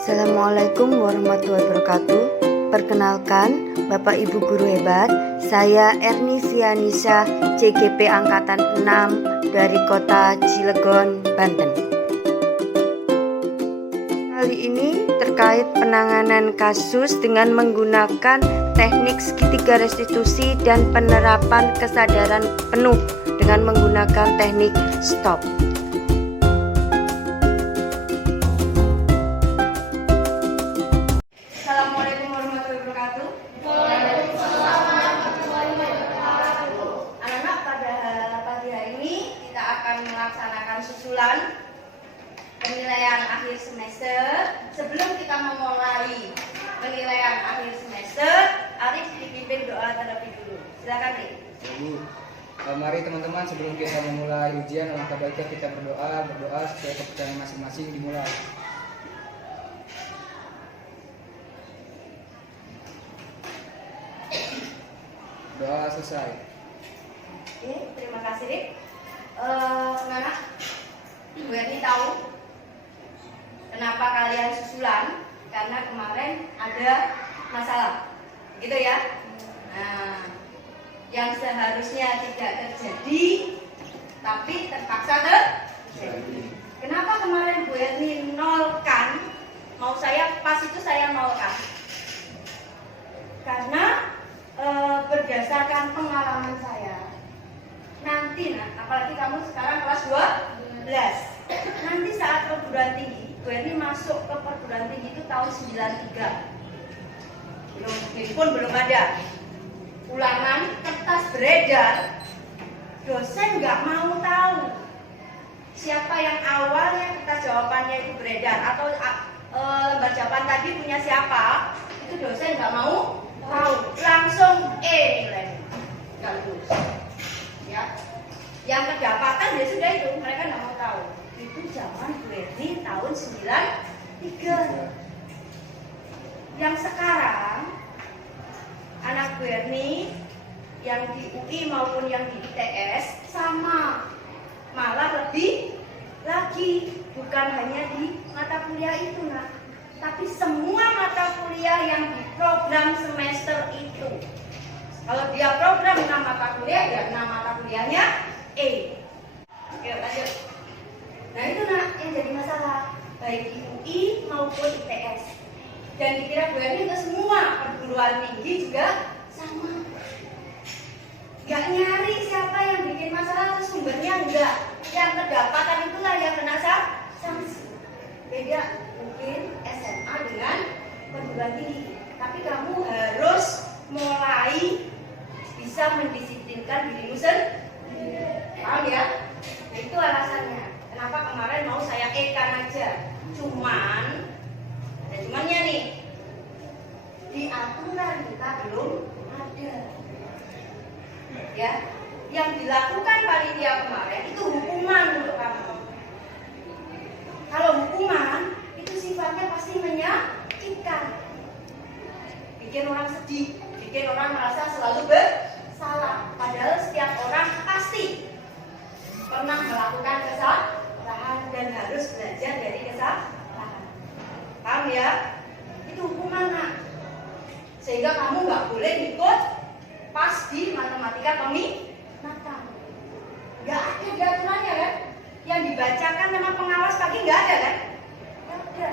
Assalamualaikum warahmatullahi wabarakatuh. Perkenalkan, Bapak Ibu Guru hebat, saya Erni Sianisa, CGP Angkatan 6 dari Kota Cilegon, Banten. Kali ini terkait penanganan kasus dengan menggunakan teknik segitiga restitusi dan penerapan kesadaran penuh dengan menggunakan teknik stop. Assalamualaikum warahmatullahi wabarakatuh. Waalaikumsalam warahmatullahi wabarakatuh. Anak-anak, pada pagi hari ini kita akan melaksanakan susulan penilaian akhir semester. Sebelum kita memulai penilaian akhir semester, Arif dipimpin doa terlebih dulu. Silakan, Rik. Mari teman-teman, sebelum kita memulai ujian, alangkah baiknya kita berdoa supaya kepercayaan masing-masing dimulai. Doa selesai. Oke, terima kasih, Rik. Anak, Bu Erni tahu kenapa kalian susulan? Karena kemarin ada masalah, gitu ya. Nah, yang seharusnya tidak terjadi, tapi terpaksa terjadi. Kenapa kemarin Bu Erni nolkan? Mau saya pas itu saya nolkan. Karena berdasarkan pengalaman saya, nanti apalagi kamu sekarang kelas 12, nanti saat perguruan tinggi, Bu Erni masuk ke perguruan tinggi itu tahun 93, belum ada ulangan, kertas beredar, dosen nggak mau tahu siapa yang awalnya kertas jawabannya itu beredar atau lembar jawaban tadi punya siapa, itu dosen nggak mau tahu, langsung nilai nggak lulus ya. Yang kedapatan ya sudah, itu mereka nggak mau tahu. Itu zaman Bu Erni tahun 93. Yang sekarang anak Bu Erni yang di UI maupun yang di ITS sama, malah lebih lagi, bukan hanya di mata kuliah itu tapi semua mata kuliah yang di program semester itu. Kalau dia program 6 mata kuliah, ya 6 mata kuliahnya E. Oke, lanjut. Nah itu yang jadi masalah, baik di UI maupun ITS. Dan dikira Bu Erni ke semua perguruan tinggi juga sama. Gak nyari siapa yang bikin masalah, sumbernya enggak. Yang kedapatan itulah yang kena sanksi. Beda mungkin SMA dengan perguruan tinggi, tapi kamu harus mulai bisa mendisiplinkan dirimu sendiri. Paham ya? Nah, itu alasannya kenapa kemarin mau saya E-kan aja. Ada cumannya nih, di aturan kita belum ada ya. Yang dilakukan panitia kemarin itu hukuman untuk kamu. Kalau hukuman itu sifatnya pasti menyakitkan, bikin orang sedih, bikin orang merasa selalu bersalah. Padahal setiap orang pasti pernah melakukan kesalahan dan harus belajar dari kesalahan. Paham ya? Itu hukuman sehingga kamu nggak boleh ikut pas di matematika peminatan. Nggak ada di aturannya kan? Yang dibacakan sama pengawas pagi nggak ada kan? Nggak ada.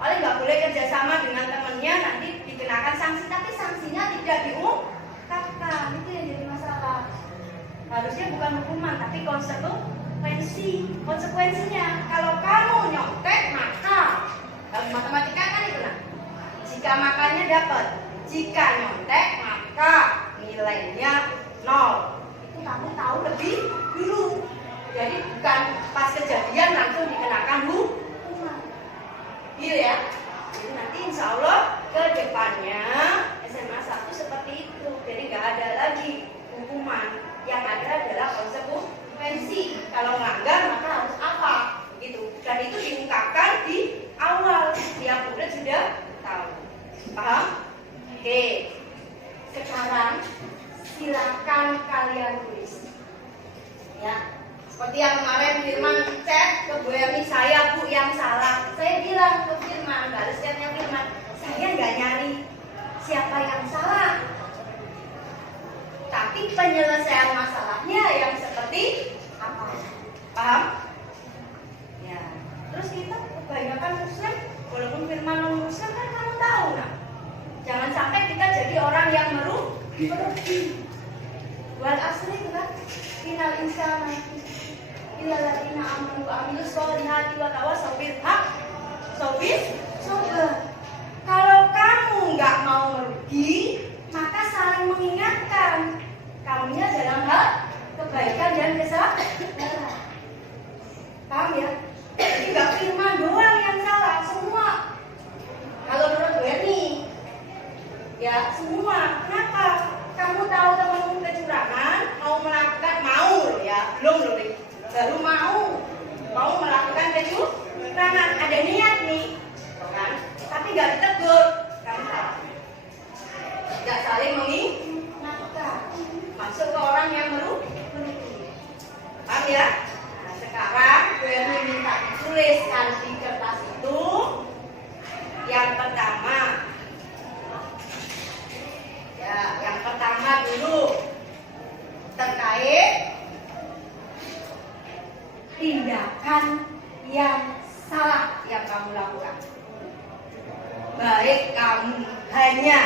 Paling nggak boleh kerjasama dengan temennya, nanti dikenakan sanksi, tapi sanksinya tidak diungkapkan. Itu yang jadi masalah. Harusnya bukan hukuman, tapi konsekuensinya. Kalau kamu nyontek, maka dalam matematika kan itu jika makanya dapat, jika nyontek maka nilainya 0. Itu kamu tahu lebih dulu. Jadi bukan pas kejadian langsung dikenakan hukuman. Gitu ya. Jadi nanti insya Allah ke depannya SMA 1 seperti itu. Jadi nggak ada lagi hukuman. Yang ada adalah konsekuensi. Kalau melanggar maka harus apa? Gitu. Dan itu diungkapkan di awal. Tiap murid sudah tahu. Paham? Oke. Sekarang silakan kalian tulis. Ya. Seperti yang kemarin Firman chat ke Bu Erni, saya Bu yang salah. Saya bilang ke Firman, penyelesaian masalahnya yang seperti apa. Paham? Ya. Terus kita kebanyakan muslim, walaupun firman non muslim kan kamu tahu nah. Jangan sampai kita jadi orang yang merugi. Wal asli itu kan innal insana illa ladzina amanu wa amilus sholihati wa tawassaw bil haqq. Sobat. Kalau kamu nggak mau merugi, maka saling mengingatkan. Kamunya dalam hal kebaikan dan kesabaran. Paham ya? Jadi nggak firman doang yang salah, semua. Kalau menurut gue nih, ya semua. Kenapa? Kamu tahu temanmu kecurangan, mau ya, belum loh, baru mau melakukan kecurangan, ada niat nih, kan? Tapi nggak ditegur, kan? Nggak saling mengingatkan, masuk ke orang yang merugi. Paham ya? Nah, sekarang gue minta dituliskan di kertas itu yang pertama. Ya, yang pertama dulu terkait tindakan yang salah yang kamu lakukan. Baik kamu hanya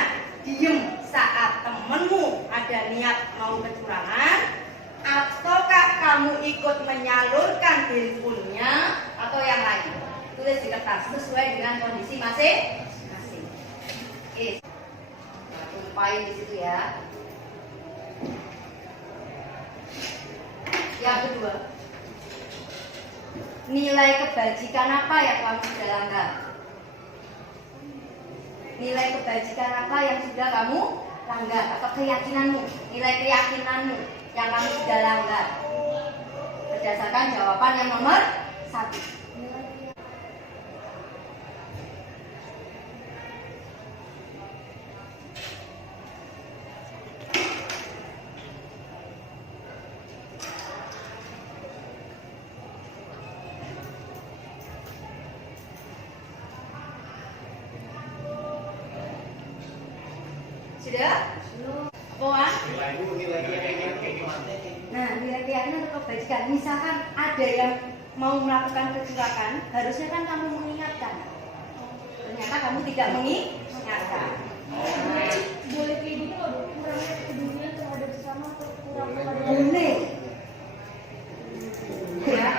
diem saat temenmu ada niat mau kecurangan, ataukah kamu ikut menyalurkan handphonenya atau yang lain. Tulis di kertas sesuai dengan kondisi masing-masing. Oke. Tumpahin di situ ya. Yang kedua, nilai kebajikan apa yang kamu sudah langgar? Nilai kebajikan apa yang sudah kamu langgar? Atau keyakinanmu, nilai keyakinanmu yang kamu sudah langgar? Berdasarkan jawaban yang nomor 1. Sudah? Apaan? Nah, nilai keyakinan atau kebajikan. Misalkan ada yang mau melakukan kecurangan, harusnya kan kamu mengingatkan. Ternyata kamu tidak mengingatkan. Boleh kayak gini loh, kurangnya kepedulian terhadap sesama atau kurang kepada Boleh. Ya.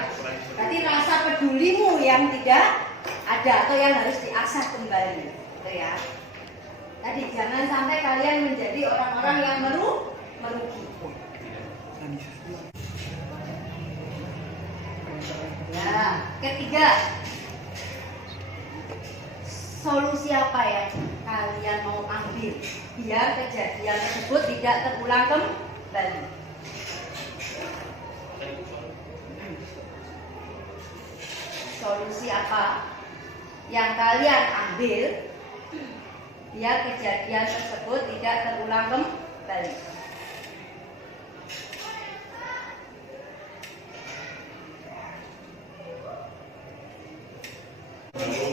Berarti rasa pedulimu yang tidak ada atau yang harus diasah kembali. Gitu ya. Tadi jangan sampai kalian menjadi orang-orang yang merugi. Ya, ketiga, solusi apa yang kalian mau ambil biar kejadian tersebut tidak terulang kembali? Solusi apa yang kalian ambil biar kejadian tersebut tidak terulang kembali?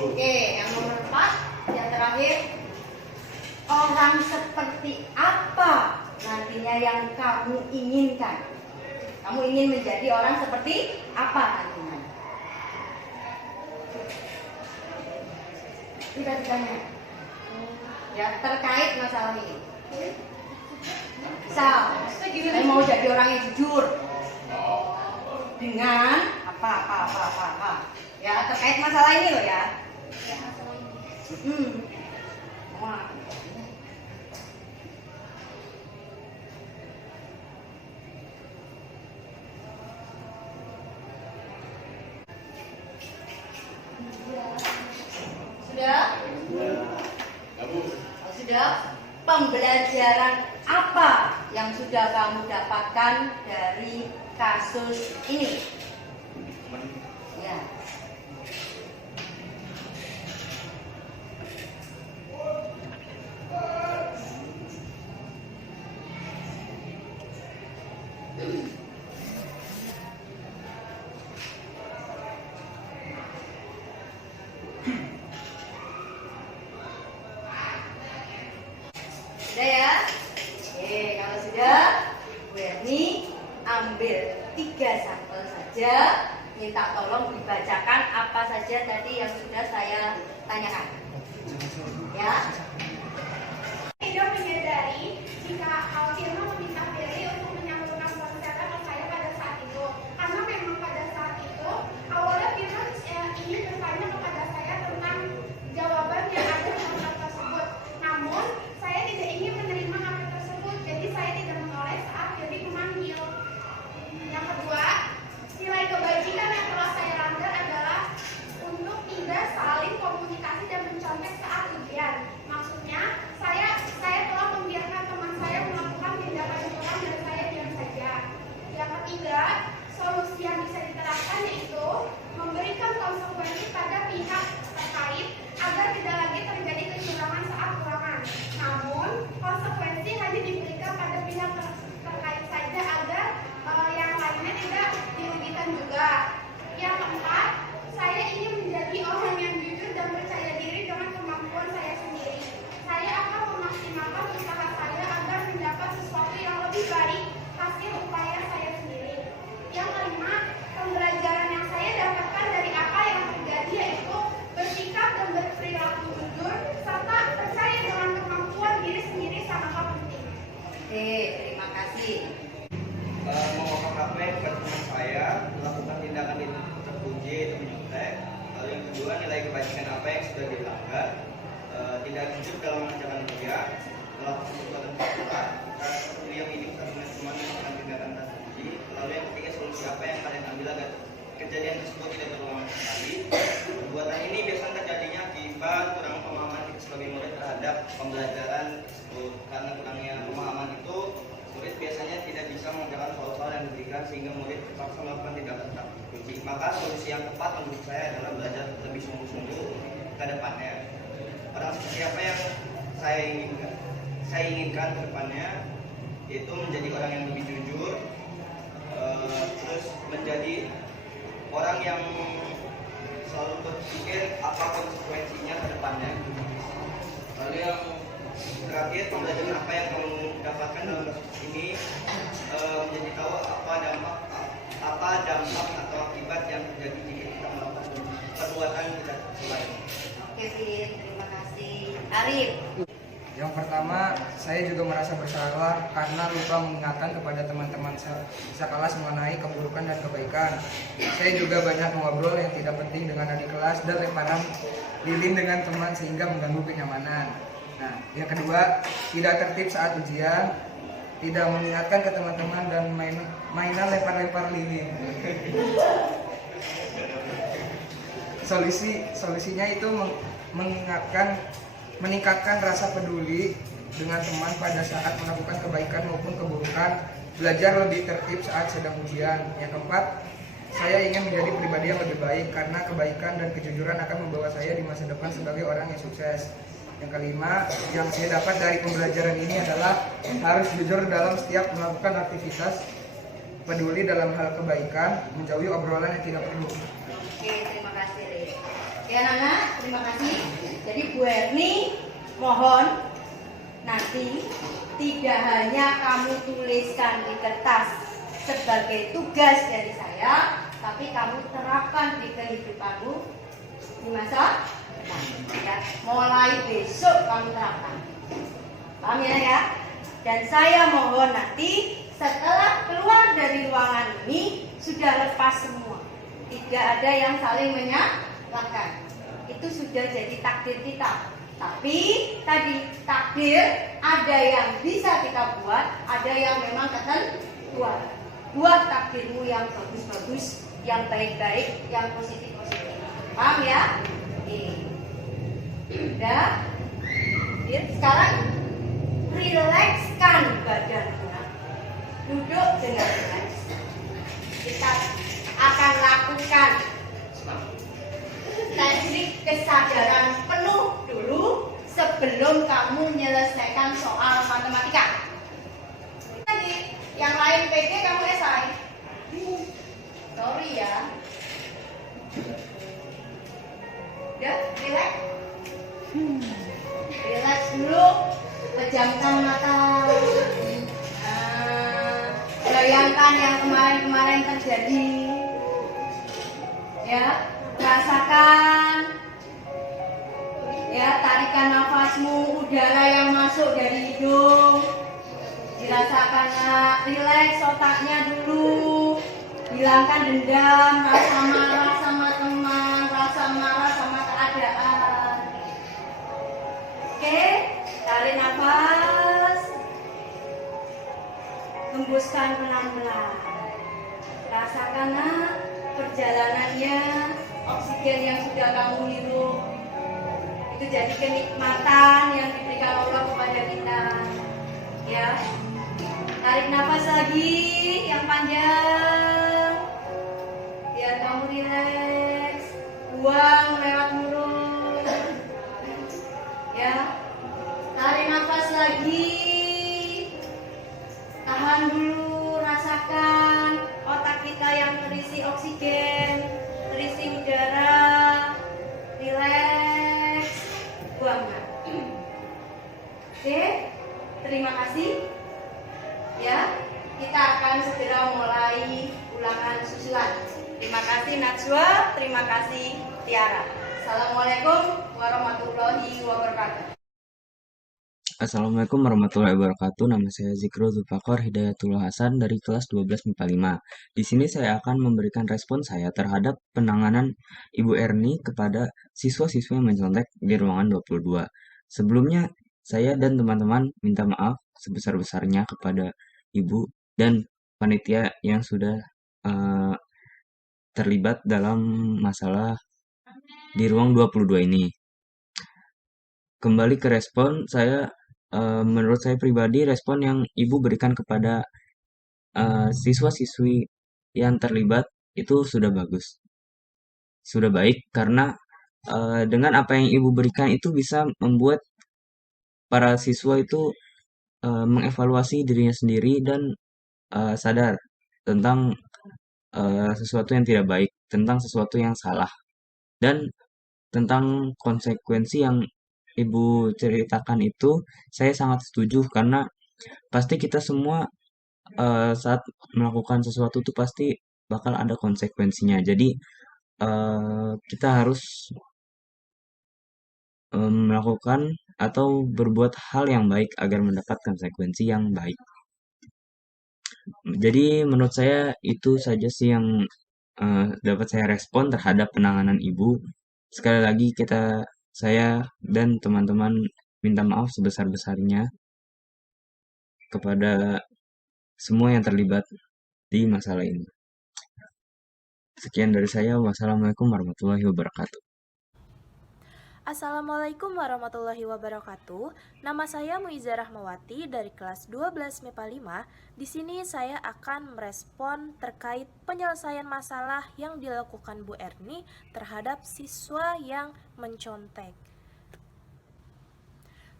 Oke, yang nomor 4, yang terakhir, orang seperti apa nantinya yang kamu inginkan? Kamu ingin menjadi orang seperti apa nantinya? Kita ditanya. Ya, terkait masalah ini. Misal, saya mau jadi orang yang jujur dengan apa. Ya, terkait masalah ini loh ya. Wah. Sudah? Sudah? Pembelajaran apa yang sudah kamu dapatkan dari kasus ini? Ya. Sudah ya? Oke, kalau sudah, gue minta tolong dibacakan apa saja tadi yang sudah saya tanyakan. Ya. Tidak menyadari jika Firman meminta Ferry untuk menyalurkan ponsel ke saya pada saat itu. Karena memang pada saat itu awalnya Firman ingin bertanya kepada saya tentang jawaban yang ada dalam hal tersebut. Namun saya tidak ingin menerima hal tersebut, jadi saya tidak menoleh saat Ferry memanggil. Yang kedua, nilai kebajikan yang telah saya langgar adalah untuk tidak saling komunikasi dan mencontek saat ujian. Maksudnya, saya telah membiarkan teman saya melakukan tindakan curang dan saya diam saja. Yang ketiga, solusi yang bisa diterapkan yaitu memberikan konsekuensi pada pihak terkait agar tidak lagi terjadi kecurangan saat ulangan. Namun, konsekuensi hanya diberikan pada pihak terkait saja agar yang lainnya tidak dirugikan juga. Yang keempat, saya ingin menjadi orang yang jujur dan percaya diri dengan kemampuan saya sendiri. Saya akan memaksimalkan usaha saya agar mendapat sesuatu yang lebih baik hasil upaya saya sendiri. Yang kelima, pembelajaran yang saya dapatkan dari apa yang terjadi yaitu bersikap dan berperilaku jujur serta percaya dengan kemampuan diri sendiri sangatlah penting. Oke, terima kasih. Mengokok HP ke teman saya, melakukan tindakan terpuji atau menyontek. Lalu yang kedua, nilai kebajikan apa yang sudah dilanggar, tidak jujur dalam mengerjakan kerja, melakukan perbuatan tercela, karena beliau ini karena cuma melakukan tindakan terpuji. Lalu yang ketiga, solusi apa yang kalian ambil agar kejadian tersebut tidak terulang kembali. Perbuatan ini biasanya terjadinya akibat kurang pemahaman kita sebagai murid terhadap pembelajaran tersebut. Karena kurangnya pemahaman itu, murid biasanya tidak bisa mengerjakan soal-soal yang diberikan sehingga murid terpaksa melakukan tindakan terpuji. Maka solusi yang tepat menurut saya adalah belajar lebih sungguh-sungguh ke depannya. Orang seperti apa yang saya inginkan ke depannya, yaitu menjadi orang yang lebih jujur, terus menjadi orang yang selalu berpikir apa konsekuensinya ke depannya. Lalu yang terakhir, pembelajaran apa yang kamu dapatkan dalam kasus ini, menjadi tahu apa dampak atau akibat yang terjadi jika kita melakukan perbuatan tidak sesuai. Oke, Fit, terima kasih. Arif. Yang pertama, saya juga merasa bersalah karena lupa mengingatkan kepada teman-teman sekelas mengenai keburukan dan kebaikan. Saya juga banyak mengobrol yang tidak penting dengan adik kelas dan lemparan lilin dengan teman sehingga mengganggu kenyamanan. Nah, yang kedua, tidak tertib saat ujian, tidak mengingatkan ke teman-teman dan mainan lempar-lempar lilin. Solusinya itu meningkatkan rasa peduli dengan teman pada saat melakukan kebaikan maupun keburukan, belajar lebih tertib saat sedang ujian. Yang keempat, saya ingin menjadi pribadi yang lebih baik karena kebaikan dan kejujuran akan membawa saya di masa depan sebagai orang yang sukses. Yang kelima, yang saya dapat dari pembelajaran ini adalah harus jujur dalam setiap melakukan aktivitas, peduli dalam hal kebaikan, menjauhi obrolan yang tidak perlu. Oke, terima kasih, Rik. Ya, Nana, terima kasih. Jadi Bu Erni, mohon nanti tidak hanya kamu tuliskan di kertas sebagai tugas dari saya, tapi kamu terapkan di kehidupanmu di masa depan. Ya, mulai besok kamu terapkan. Paham ya? Dan saya mohon nanti setelah keluar dari ruangan ini sudah lepas semua. Tidak ada yang saling menyalahkan. Itu sudah jadi takdir kita. Tapi tadi takdir ada yang bisa kita buat, ada yang memang ketentuan. Buat takdirmu yang bagus-bagus, yang baik-baik, yang positif-positif. Paham ya? Udah. Sekarang rilekskan badanmu. Duduk dengan rileks. Kita akan lakukan teknik kesadaran penuh dulu sebelum kamu menyelesaikan soal matematika. Nanti yang lain PD kamu esai. Sorry ya. Udah, relax. Relax dulu. Pejamkan mata. Bayangkan yang kemarin-kemarin terjadi. Ya, rasakan ya tarikan nafasmu, udara yang masuk dari hidung. Dirasakan, nak. Rileks otaknya dulu. Hilangkan dendam, rasa marah sama teman, rasa marah sama keadaan. Oke, tarik nafas. Hembuskan pelan-pelan. Rasakan, nak, perjalanannya, oksigen yang sudah kamu hirup. Itu jadi kenikmatan yang diberikan Allah kepada kita. Ya, tarik nafas lagi yang panjang, biar kamu rileks. Buang lewat mulut. Ya, tarik nafas lagi, tahan dulu, rasakan otak kita yang terisi oksigen, terisi udara, rileks. Buang. Oke, terima kasih. Ya, kita akan segera mulai ulangan susulan. Terima kasih Najwa, terima kasih Tiara. Assalamualaikum warahmatullahi wabarakatuh. Assalamualaikum warahmatullahi wabarakatuh. Nama saya Zikro Zulfaqar Hidayatullah Hasan dari kelas 12 MIPA 5. Di sini saya akan memberikan respon saya terhadap penanganan Ibu Erni kepada siswa-siswa yang mencontek di ruangan 22. Sebelumnya, saya dan teman-teman minta maaf sebesar-besarnya kepada Ibu dan panitia yang sudah terlibat dalam masalah di ruang 22 ini. Kembali ke respon saya, menurut saya pribadi respon yang Ibu berikan kepada siswa-siswi yang terlibat itu sudah bagus, sudah baik karena dengan apa yang Ibu berikan itu bisa membuat para siswa itu mengevaluasi dirinya sendiri dan sadar tentang sesuatu yang tidak baik, tentang sesuatu yang salah, dan tentang konsekuensi yang Ibu ceritakan itu saya sangat setuju karena pasti kita semua saat melakukan sesuatu itu pasti bakal ada konsekuensinya. Jadi kita harus melakukan atau berbuat hal yang baik agar mendapat konsekuensi yang baik. Jadi menurut saya itu saja sih yang dapat saya respon terhadap penanganan Ibu. Sekali lagi saya dan teman-teman minta maaf sebesar-besarnya kepada semua yang terlibat di masalah ini. Sekian dari saya. Wassalamualaikum warahmatullahi wabarakatuh. Assalamualaikum warahmatullahi wabarakatuh. Nama saya Muiza Rahmawati dari kelas 12 MIPA 5. Di sini saya akan merespon terkait penyelesaian masalah yang dilakukan Bu Erni terhadap siswa yang mencontek.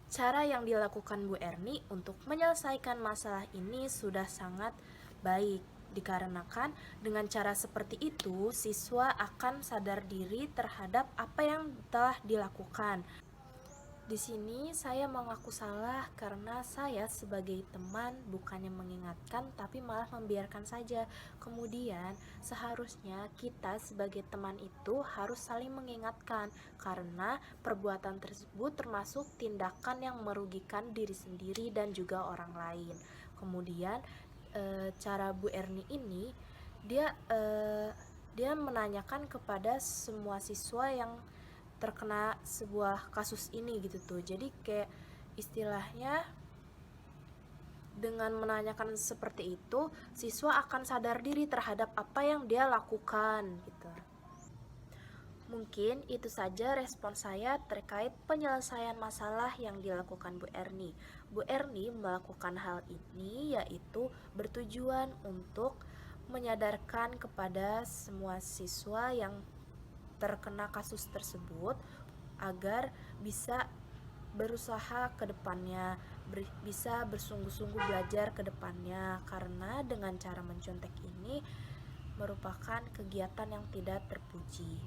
Cara yang dilakukan Bu Erni untuk menyelesaikan masalah ini sudah sangat baik. Dikarenakan dengan cara seperti itu, siswa akan sadar diri terhadap apa yang telah dilakukan. Di sini saya mengaku salah karena saya sebagai teman bukannya mengingatkan tapi malah membiarkan saja. Kemudian seharusnya kita sebagai teman itu harus saling mengingatkan karena perbuatan tersebut termasuk tindakan yang merugikan diri sendiri dan juga orang lain. Kemudian cara Bu Erni ini dia menanyakan kepada semua siswa yang terkena sebuah kasus ini gitu tuh. Jadi kayak istilahnya dengan menanyakan seperti itu, siswa akan sadar diri terhadap apa yang dia lakukan gitu. Mungkin itu saja respon saya terkait penyelesaian masalah yang dilakukan Bu Erni. Bu Erni melakukan hal ini yaitu bertujuan untuk menyadarkan kepada semua siswa yang terkena kasus tersebut agar bisa berusaha ke depannya, bisa bersungguh-sungguh belajar ke depannya, karena dengan cara mencontek ini merupakan kegiatan yang tidak terpuji.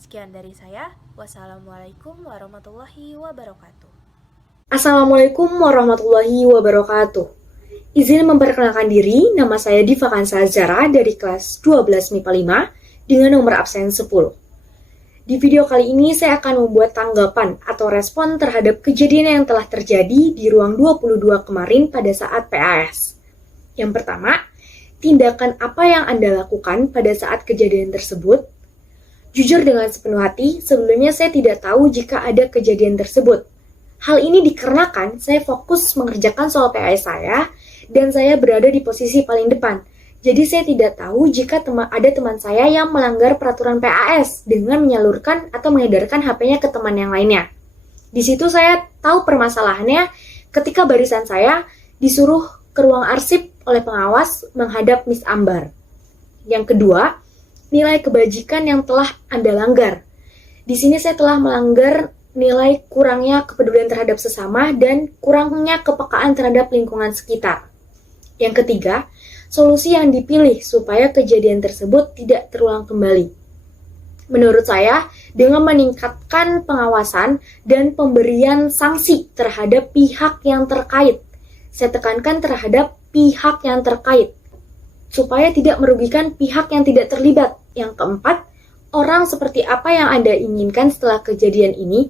Sekian dari saya. Wassalamualaikum warahmatullahi wabarakatuh. Assalamualaikum warahmatullahi wabarakatuh. Izin memperkenalkan diri, nama saya Diva Kansa Zara dari kelas 12 MIPA 5. dengan nomor absen 10. Di video kali ini saya akan membuat tanggapan atau respon terhadap kejadian yang telah terjadi di ruang 22 kemarin pada saat PAS. Yang pertama, tindakan apa yang Anda lakukan pada saat kejadian tersebut? Jujur dengan sepenuh hati, sebelumnya saya tidak tahu jika ada kejadian tersebut. Hal ini dikarenakan saya fokus mengerjakan soal PAS saya dan saya berada di posisi paling depan. Jadi saya tidak tahu jika ada teman saya yang melanggar peraturan PAS dengan menyalurkan atau mengedarkan HP-nya ke teman yang lainnya. Di situ saya tahu permasalahannya ketika barisan saya disuruh ke ruang arsip oleh pengawas menghadap Miss Ambar. Yang kedua, nilai kebajikan yang telah Anda langgar. Di sini saya telah melanggar nilai kurangnya kepedulian terhadap sesama dan kurangnya kepekaan terhadap lingkungan sekitar. Yang ketiga, solusi yang dipilih supaya kejadian tersebut tidak terulang kembali. Menurut saya, dengan meningkatkan pengawasan dan pemberian sanksi terhadap pihak yang terkait. Saya tekankan terhadap pihak yang terkait, supaya tidak merugikan pihak yang tidak terlibat. Yang keempat, orang seperti apa yang Anda inginkan setelah kejadian ini?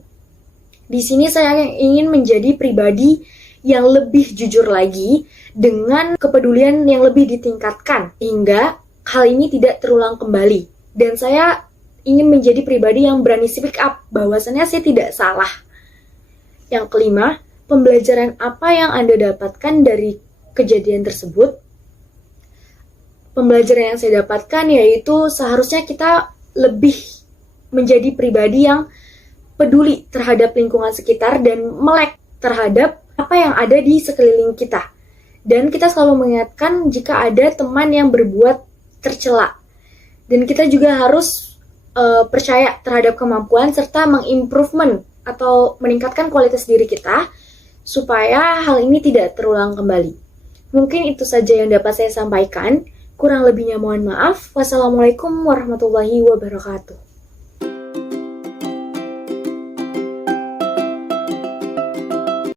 Di sini saya ingin menjadi pribadi yang lebih jujur lagi dengan kepedulian yang lebih ditingkatkan hingga hal ini tidak terulang kembali. Dan saya ingin menjadi pribadi yang berani speak up bahwasannya saya tidak salah. Yang kelima, pembelajaran apa yang Anda dapatkan dari kejadian tersebut? Pembelajaran yang saya dapatkan yaitu seharusnya kita lebih menjadi pribadi yang peduli terhadap lingkungan sekitar dan melek terhadap apa yang ada di sekeliling kita. Dan kita selalu mengingatkan jika ada teman yang berbuat tercela. Dan kita juga harus percaya terhadap kemampuan serta mengimprovement atau meningkatkan kualitas diri kita supaya hal ini tidak terulang kembali. Mungkin itu saja yang dapat saya sampaikan. Kurang lebihnya mohon maaf. Wassalamualaikum warahmatullahi wabarakatuh.